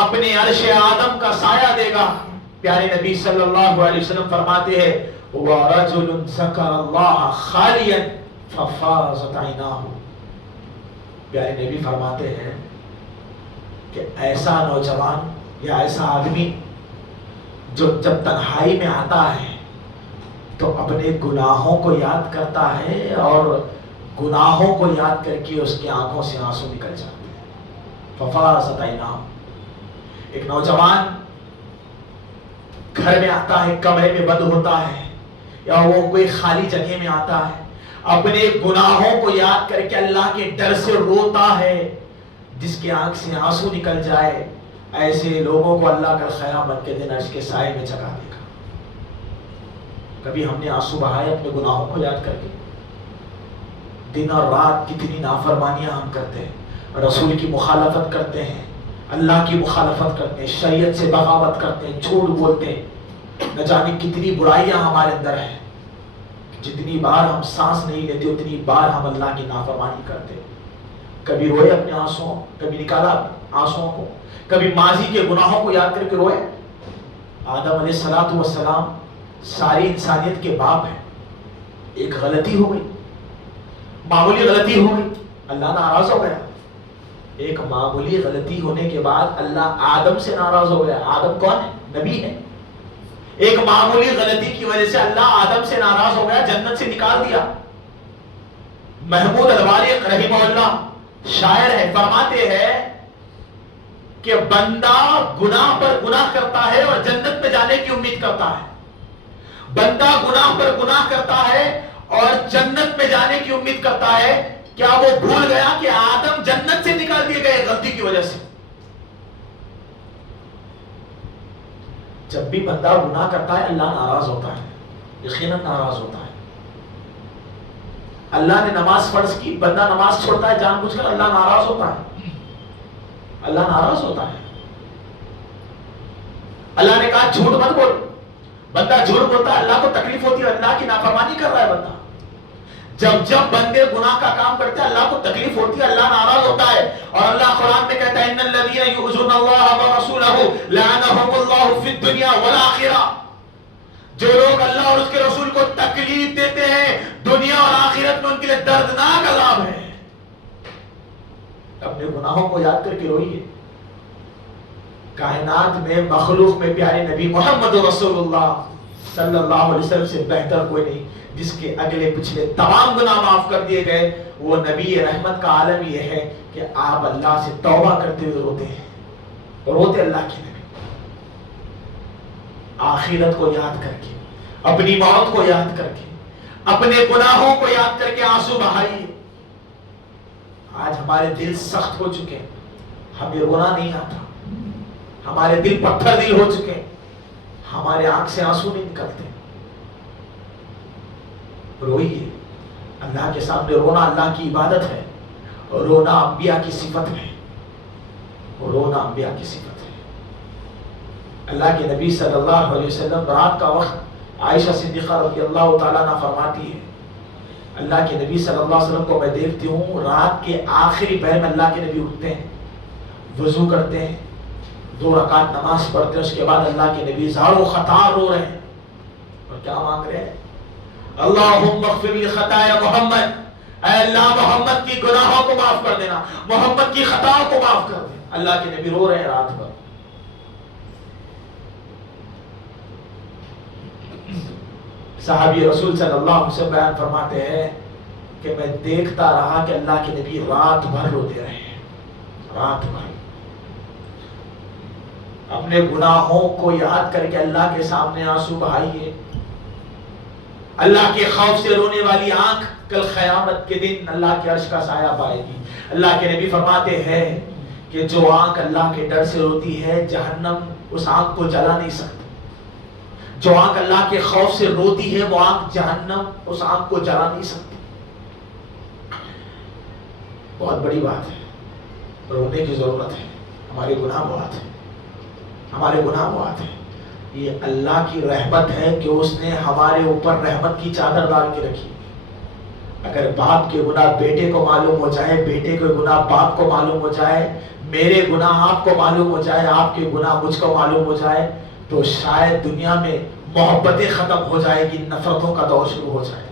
اپنے عرش آدم کا سایہ دے گا. پیارے نبی صلی اللہ علیہ وسلم فرماتے ہیں وَرَجُلٌ ذَكَرَ اللَّهَ خَالِيًا فَفَاضَتْ عَيْنَاهُ. پیارے نبی فرماتے ہیں کہ ایسا نوجوان یا ایسا آدمی جو جب تنہائی میں آتا ہے تو اپنے گناہوں کو یاد کرتا ہے اور گناہوں کو یاد کر کے اس کی آنکھوں سے آنسو نکل جاتے ہیں. فَفَاضَتْ عَيْنَاهُ. ایک نوجوان گھر میں آتا ہے, کمرے میں بند ہوتا ہے یا وہ کوئی خالی جگہ میں آتا ہے, اپنے گناہوں کو یاد کر کے اللہ کے ڈر سے روتا ہے, جس کی آنکھ سے آنسو نکل جائے, ایسے لوگوں کو اللہ کل قیامت کے دن عرش کے سائے میں جگہ دے گا. کبھی ہم نے آنسو بہائے اپنے گناہوں کو یاد کر کے؟ دن اور رات کتنی نافرمانیاں ہم کرتے ہیں, رسول کی مخالفت کرتے ہیں, اللہ کی مخالفت کرتے ہیں, شریعت سے بغاوت کرتے ہیں, جھوٹ بولتے ہیں, نہ جانے کتنی برائیاں ہمارے اندر ہیں. جتنی بار ہم سانس نہیں لیتے اتنی بار ہم اللہ کی نافرمانی کرتے ہیں. کبھی روئے اپنے آنسوں, کبھی نکالا آنسوں کو, کبھی ماضی کے گناہوں کو یاد کر کے روئے. آدم علیہ السلام ساری انسانیت کے باپ ہیں. ایک غلطی ہو گئی, معمولی غلطی ہو گئی, اللہ ناراض ہو گیا. ایک معمولی غلطی ہونے کے بعد اللہ آدم سے ناراض ہو گیا. آدم کون ہے؟ نبی ہے. ایک معمولی غلطی کی وجہ سے اللہ آدم سے ناراض ہو گیا, جنت سے نکال دیا. محمود الوارق رحمہ اللہ شاعر ہے, فرماتے ہیں کہ بندہ گناہ پر گناہ کرتا ہے اور جنت میں جانے کی امید کرتا ہے. بندہ گناہ پر گناہ کرتا ہے اور جنت میں جانے کی امید کرتا ہے. کیا وہ بھول گیا کہ آدم جنت سے نکال دیے گئے غلطی کی وجہ سے؟ جب بھی بندہ گناہ کرتا ہے اللہ ناراض ہوتا ہے, یقیناً ناراض ہوتا ہے. اللہ نے نماز فرض کی, بندہ نماز چھوڑتا ہے جان بوجھ کر, اللہ ناراض ہوتا ہے. اللہ ناراض ہوتا ہے. اللہ نے کہا جھوٹ مت بول, بندہ جھوٹ بولتا ہے, اللہ کو تکلیف ہوتی ہے, اللہ کی نافرمانی کر رہا ہے بندہ. جب بندے گناہ کا کام کرتے ہیں اللہ کو تکلیف ہوتی ہے, اللہ ناراض ہوتا ہے. اور اللہ قرآن میں کہتا ہے ان الذین یؤذون اللہ ورسولہ لعنہم اللہ فی الدنیا والآخرہ. جو لوگ اللہ اور اس کے رسول کو تکلیف دیتے ہیں دنیا اور آخرت میں ان کے لیے دردناک عذاب ہے. اپنے گناہوں کو یاد کر کے روئیے. کائنات میں مخلوق میں پیارے نبی محمد رسول اللہ صلی اللہ علیہ وسلم سے بہتر کوئی نہیں, جس کے اگلے پچھلے تمام گناہ معاف کر دیے گئے. وہ نبی رحمت کا عالم یہ ہے کہ آپ اللہ سے توبہ کرتے ہوئے روتے ہیں, روتے اللہ کے نبی. آخرت کو یاد کر کے, اپنی موت کو یاد کر کے, اپنے گناہوں کو یاد کر کے آنسو بہائیے. آج ہمارے دل سخت ہو چکے, ہمیں رونا نہیں آتا, ہمارے دل پتھر دل ہو چکے, ہمارے آنکھ سے آنسو نہیں نکلتے. روئیے. اللہ کے سامنے رونا اللہ کی عبادت ہے. رونا انبیاء کی صفت ہے, رونا انبیاء کی صفت ہے. اللہ کے نبی صلی اللہ علیہ وسلم رات کا وقت عائشہ صدیقہ رضی اللہ تعالیٰ عنہ فرماتی ہے, اللہ کے نبی صلی اللہ علیہ وسلم کو میں دیکھتی ہوں رات کے آخری پہر میں اللہ کے نبی اٹھتے ہیں, وضو کرتے ہیں, 2 رکعت نماز پڑھتے ہیں, اس کے بعد اللہ کے نبی زار و خطار رو رہے ہیں اور کیا مانگ رہے ہیں؟ اللہم اغفر لی خطایا محمد, اے اللہ محمد کی گناہوں کو معاف کر دینا, محمد کی خطاؤں کو معاف کر دینا. اللہ کے نبی رو رہے ہیں رات بھر. صحابی رسول صلی اللہ علیہ وسلم بیان فرماتے ہیں کہ میں دیکھتا رہا کہ اللہ کے نبی رات بھر روتے رہے ہیں, رات بھر. اپنے گناہوں کو یاد کر کے اللہ کے سامنے آنسو بہائیے. اللہ کے خوف سے رونے والی آنکھ کل قیامت کے دن اللہ کے عرش کا سایہ پائے گی. اللہ کے نبی فرماتے ہیں کہ جو آنکھ اللہ کے ڈر سے روتی ہے جہنم اس آنکھ کو جلا نہیں سکتی. جو آنکھ اللہ کے خوف سے روتی ہے وہ آنکھ جہنم اس آنکھ کو جلا نہیں سکتی. بہت بڑی بات ہے, رونے کی ضرورت ہے. ہمارے گناہ بہت ہیں, ہمارے گناہ بہت ہیں. یہ اللہ کی رحمت ہے کہ اس نے ہمارے اوپر رحمت کی چادر ڈال کے رکھی. اگر باپ کے گناہ بیٹے کو معلوم ہو جائے، بیٹے کے گناہ باپ کو معلوم ہو جائے، میرے گناہ آپ کو معلوم ہو جائے، آپ کے گناہ مجھ کو معلوم ہو جائے، تو شاید دنیا میں محبتیں ختم ہو جائے گی، نفرتوں کا دور شروع ہو جائے گا۔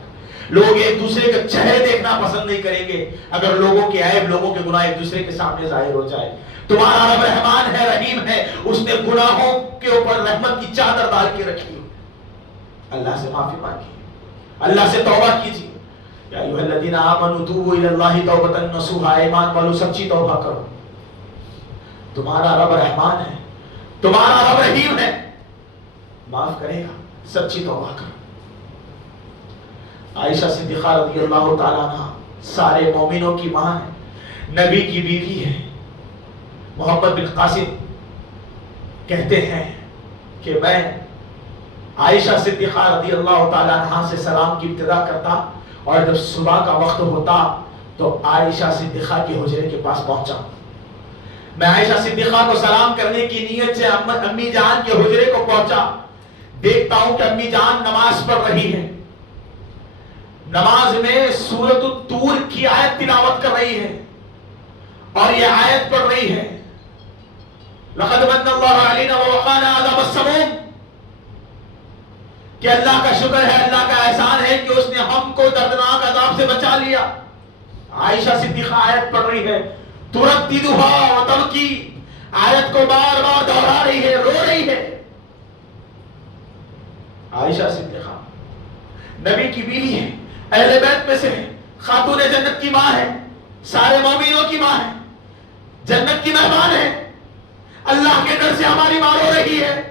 لوگ ایک دوسرے کے چہرے دیکھنا پسند نہیں کریں گے اگر لوگوں کے عیب، لوگوں کے گناہ ایک دوسرے کے سامنے ظاہر ہو جائے۔ تمہارا رب رحمان ہے، رحیم ہے، اس نے گناہوں کے اوپر رحمت کی چادر ڈال کے رکھی۔ اللہ سے معافی مانگی، اللہ سے توبہ کیجیے۔ یا ایھا الذین آمنوا توبوا الی اللہ توبۃ نصوحا، ایمان والو سچی توبہ کرو۔ تمہارا رب رحمان ہے، تمہارا رب رحیم ہے، معاف کرے گا، سچی توبہ کرو۔ عائشہ صدیقہ رضی اللہ تعالیٰ عنہ سارے مومنوں کی ماں ہے، نبی کی بیوی ہے۔ محمد بن قاسم کہتے ہیں کہ میں عائشہ صدیقہ رضی اللہ تعالیٰ عنہ سے سلام کی ابتدا کرتا، اور جب صبح کا وقت ہوتا تو عائشہ صدیقہ کے حجرے کے پاس پہنچا۔ میں عائشہ صدیقہ کو سلام کرنے کی نیت سے امی جان کے حجرے کو پہنچا، دیکھتا ہوں کہ امی جان نماز پڑھ رہی ہے، نماز میں سورۃ الطور کی آیت تلاوت کر رہی ہے، اور یہ آیت پڑھ رہی ہے لقد من اللہ علینا ووقانا عذاب السموم، کہ اللہ کا شکر ہے، اللہ کا احسان ہے کہ اس نے ہم کو دردناک عذاب سے بچا لیا۔ عائشہ صدیقہ آیت پڑھ رہی ہے، ترددھا وتبکی، آیت کو بار بار دہرا رہی ہے، رو رہی ہے۔ عائشہ صدیقہ نبی کی بیوی ہے، اہل بیت میں سے ہے، خاتون جنت کی ماں ہے، سارے مومنوں کی ماں ہے، جنت کی مہمان ہے۔ اللہ کے در سے ہماری ماں رو رہی ہے،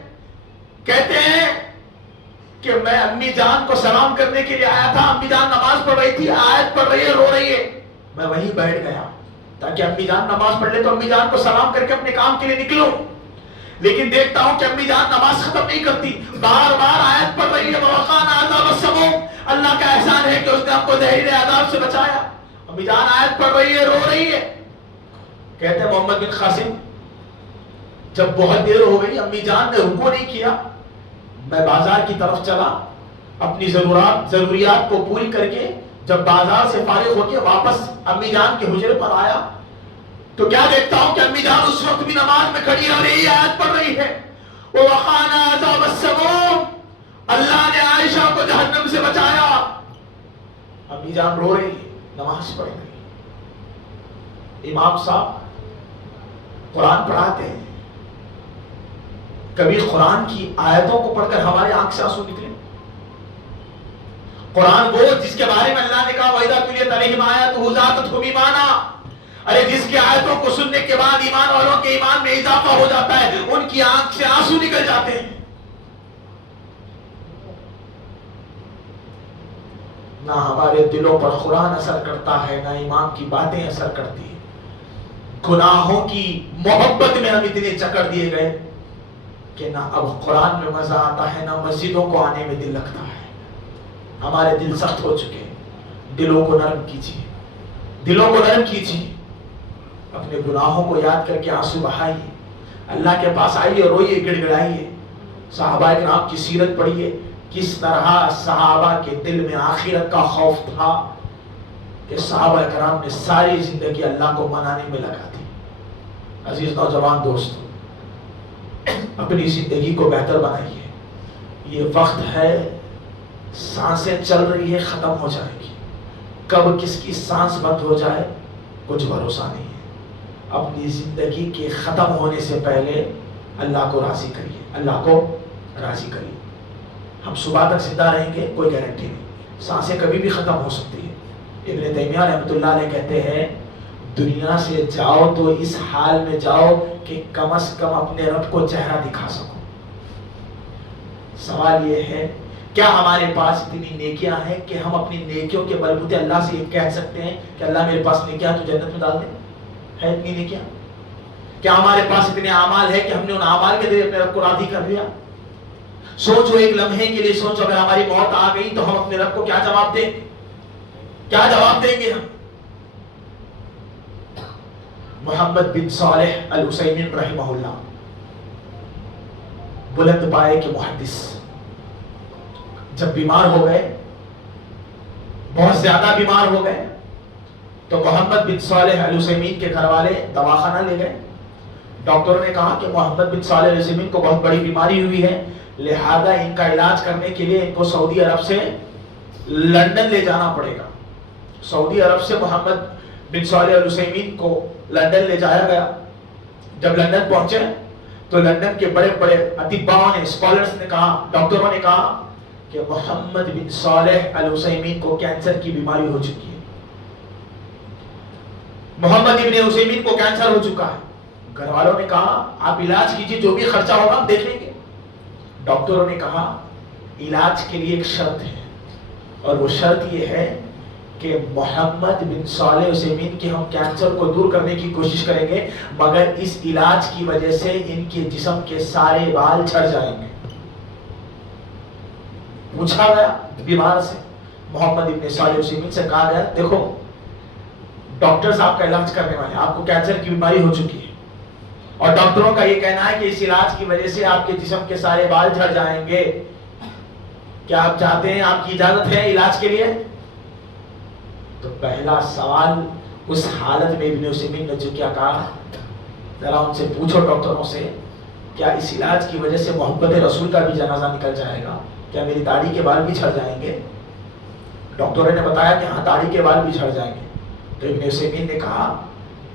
کہتے ہیں کہ میں امی جان کو سلام کرنے کے لیے آیا تھا، امی جان نماز پڑھ رہی تھی، آیت پڑھ رہی ہے، رو رہی ہے، میں وہیں بیٹھ گیا تاکہ امی جان نماز پڑھ لے تو امی جان کو سلام کر کے اپنے کام کے لیے نکلوں، لیکن دیکھتا ہوں کہ امی جان نماز ختم نہیں کرتی، بار بار آیت پڑھ رہی ہے، ووقانا عذاب السموم، اللہ کا احسان ہے کہ اس نے ہم کو زہریلے عذاب سے بچایا۔ امی جان آیت پڑھ رہی ہے، رو رہی ہے۔ کہتے ہیں محمد بن قاسم جب بہت دیر ہو گئی، امی جان نے رکوع نہیں کیا، میں بازار کی طرف چلا، اپنی ضروریات کو پوری کر کے جب بازار سے فارغ ہو کے واپس امی جان کے حجرے پر آیا تو کیا دیکھتا ہوں کہ امی جان اس وقت بھی نماز میں کھڑی ہے اور یہی آیت پڑھ رہی ہے، وَوَقَانَا عَذَابَ السَّمُومِ، اللہ نے عائشہ کو جہنم سے بچایا۔ امی جان رو رہی، نماز پڑھ رہی۔ امام صاحب قرآن پڑھاتے ہیں، کبھی قرآن کی آیتوں کو پڑھ کر ہمارے آنکھ سے آنسو نکلے؟ قرآن وہ جس کے بارے میں اللہ نے کہا وَإِذَا تُلِيَتْ عَلَيْهِمْ آيَاتُهُ زَادَتْهُمْ إِيمَانًا، ارے جس کی آیتوں کو سننے کے بعد ایمان والوں کے ایمان میں اضافہ ہو جاتا ہے، ان کی آنکھ سے آنسو نکل جاتے ہیں۔ نہ ہمارے دلوں پر قرآن اثر کرتا ہے، نہ امام کی باتیں اثر کرتی ہیں، گناہوں کی محبت میں ہم اتنے چکر دیے گئے کہ نہ اب قرآن میں مزہ آتا ہے، نہ مسجدوں کو آنے میں دل لگتا ہے۔ ہمارے دل سخت ہو چکے ہیں، دلوں کو نرم کیجیے، دلوں کو نرم کیجیے، اپنے گناہوں کو یاد کر کے آنسو بہائیے، اللہ کے پاس آئیے، روئیے، گڑ گڑائیے، صحابہ کرام کی سیرت پڑھیے، کس طرح صحابہ کے دل میں آخرت کا خوف تھا کہ صحابہ کرام نے ساری زندگی اللہ کو منانے میں لگا دی۔ عزیز نوجوان دوستو، اپنی زندگی کو بہتر بنائیے، یہ وقت ہے، سانسیں چل رہی ہے، ختم ہو جائے گی، کب کس کی سانس بند ہو جائے کچھ بھروسہ نہیں ہے۔ اپنی زندگی کے ختم ہونے سے پہلے اللہ کو راضی کریے، اللہ کو راضی کریے۔ ہم صبح تک زندہ رہیں گے کوئی گارنٹی نہیں، سانسیں کبھی بھی ختم ہو سکتی ہے۔ ابن تیمیہ رحمۃ اللہ علیہ کہتے ہیں دنیا سے جاؤ تو اس حال میں جاؤ کہ کم از کم اپنے رب کو چہرہ دکھا سکو۔ سوال یہ ہے کیا ہمارے پاس اتنی نیکیاں ہیں کہ ہم اپنی نیکیوں کے بلبوتے اللہ سے یہ کہہ سکتے ہیں کہ اللہ میرے پاس نیکیاں تو جنت میں ڈال دے؟ ہے اتنی نیکیاں؟ کیا ہمارے پاس اتنے اعمال ہیں کہ ہم نے ان اعمال کے ذریعے اپنے رب کو راضی کر لیا؟ سوچو، ایک لمحے کے لیے سوچو، اگر ہماری موت آ گئی تو ہم اپنے رب کو کیا جواب دیں گے؟ کیا جواب دیں گے ہم؟ محمد بن صالح العثیمین رحمہ اللہ، بلند پائے کے محدث، جب بیمار ہو گئے، بہت زیادہ بیمار ہو گئے تو محمد بن صالح العثیمین کے گھر والے دواخانہ لے گئے. ڈاکٹروں نے کہا کہ محمد بن صالح العثیمین کو بہت بڑی بیماری ہوئی ہے، لہذا ان کا علاج کرنے کے لیے ان کو سعودی عرب سے لندن لے جانا پڑے گا. سعودی عرب سے محمد بن صالح العثیمین کو لندن لے جایا گیا. جب لندن پہنچے تو لندن کے بڑے بڑے اطباء نے، اسکالرز نے کہا، ڈاکٹروں نے کہا کہ محمد بن صالح العثیمین کو کینسر کی بیماری ہو چکی ہے. محمد ابن عثیمین کو کینسر ہو چکا ہے. گھر والوں نے کہا آپ علاج کیجئے، جو بھی خرچہ ہوگا ہم دیکھ لیں گے. ڈاکٹروں نے کہا علاج کے لیے ایک شرط ہے، اور وہ شرط یہ ہے کہ محمد بن صالح العثیمین کے ہم کینسر کو دور کرنے کی کوشش کریں گے، مگر اس علاج کی وجہ سے ان کے جسم کے سارے بال جھڑ جائیں گے. پوچھا گیا بیمار سے، محمد ابن صالح العثیمین سے کہا گیا دیکھو ڈاکٹرز آپ کا علاج کرنے والے ہیں، آپ کو کینسر کی بیماری ہو چکی ہے، اور ڈاکٹروں کا یہ کہنا ہے کہ اس علاج کی وجہ سے آپ کے جسم کے سارے بال جھڑ جائیں گے. کیا آپ چاہتے ہیں، آپ کی اجازت ہے علاج کے لیے؟ تو پہلا سوال اس حالت میں ابن عثیمین نے جو کیا کہا، ذرا ان سے پوچھو ڈاکٹروں سے، کیا اس علاج کی وجہ سے محبت رسول کا بھی جنازہ نکل جائے گا؟ کیا میری داڑھی کے بال بھی جھڑ جائیں گے؟ ڈاکٹروں نے بتایا کہ ہاں داڑھی کے بال بھی جھڑ جائیں گے. تو ابن عثیمین نے کہا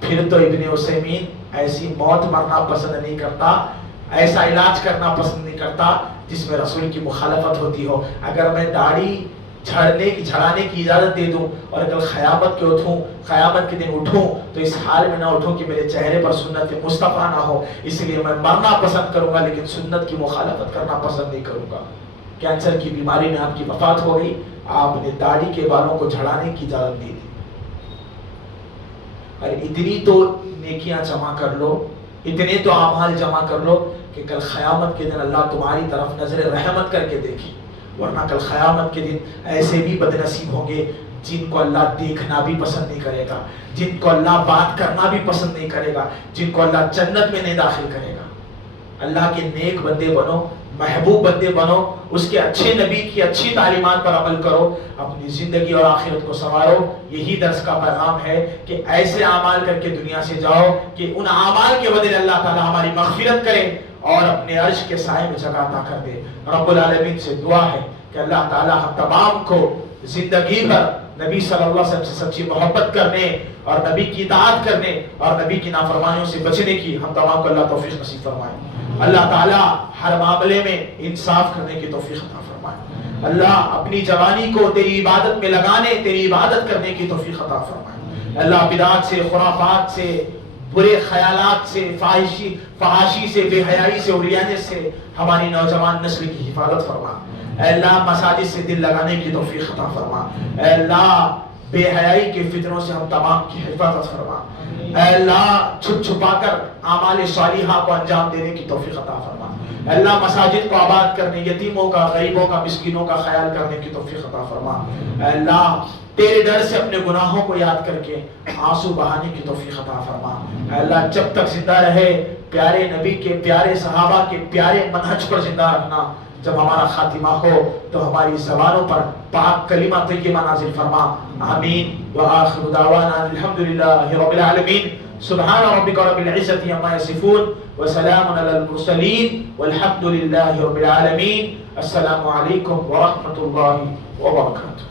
پھر تو ابن عثیمین ایسی موت مرنا پسند نہیں کرتا، ایسا علاج کرنا پسند نہیں کرتا جس میں رسول کی مخالفت ہوتی ہو. اگر میں داڑھی جھڑانے کی اجازت دے دوں اور اگر قیامت کے دن اٹھوں تو اس حال میں نہ اٹھوں کہ میرے چہرے پر سنت مصطفیٰ نہ ہو، اس لیے میں مرنا پسند کروں گا لیکن سنت کی مخالفت کرنا پسند نہیں کروں گا. کینسر کی بیماری میں آپ کی وفات ہو گئی، آپ نے داڑھی کے بالوں کو جھڑانے کی اجازت دی. اور اتنی تو نیکیاں جمع کر لو، اتنے تو اعمال جمع کر لو کہ کل قیامت کے دن اللہ تمہاری طرف نظر رحمت کر کے دیکھے. ورنہ کل قیامت کے دن ایسے بھی بدنصیب ہوں گے جن کو اللہ دیکھنا بھی پسند نہیں کرے گا، جن کو اللہ بات کرنا بھی پسند نہیں کرے گا، جن کو اللہ جنت میں نہیں داخل کرے گا. اللہ کے نیک بندے بنو، محبوب بندے بنو، اس کے اچھے نبی کی اچھی تعلیمات پر عمل کرو، اپنی زندگی اور آخرت کو سنوارو. یہی درس کا پیغام ہے کہ ایسے اعمال کر کے دنیا سے جاؤ کہ ان اعمال کے بدلے اللہ تعالی ہماری مغفرت کرے اور اپنے عرش کے سائے میں جگہ عطا کر دے. رب العالمین سے دعا ہے کہ اللہ تعالی ہم تمام کو زندگی بھر نبی صلی اللہ علیہ وسلم سے سچی محبت کرنے اور نبی کی اطاعت کرنے اور نبی کی نافرمانیوں سے بچنے کی ہم تمام کو اللہ توفیق نصیب فرمائے. اللہ تعالی ہر معاملے میں انصاف کرنے کی توفیق عطا فرمائے. اللہ اپنی جوانی کو تیری عبادت میں لگانے، تیری عبادت کرنے کی توفیق عطا فرمائے. اللہ بدعات سے، خرافات سے، برے خیالات سے، فحاشی سے، بے حیائی سے اور ریاضت سے ہماری نوجوان نسل کی حفاظت فرما. اے اللہ مساجد سے دل لگانے کی توفیق عطا فرما. اے اللہ بے حیائی کے فتنوں سے ہم تمام کی حفاظت فرما. اے اللہ چھپ چھپا کر اعمال صالحہ کو انجام دینے کی توفیق عطا فرما. اے اللہ مساجد کو آباد کرنے، یتیموں کا، غریبوں کا، مسکینوں کا خیال کرنے کی توفیق عطا فرما. اے اللہ تیرے ڈر سے اپنے گناہوں کو یاد کر کے آنسو بہانے کی توفیق عطا فرما. اے اللہ جب تک زندہ رہے پیارے نبی کے، پیارے صحابہ کے پیارے منہج پر زندہ رکھنا. جب ہمارا خاتمہ ہو تو ہماری زبانوں پر پاک کلمہ طیبہ نازل فرما. آمین. وآخر دعوانا الحمدللہ رب العالمین. سبحان ربک رب العزة عما یصفون وسلام علی المرسلین والحمدللہ رب العالمین. السلام علیکم ورحمۃ اللہ وبرکاتہ.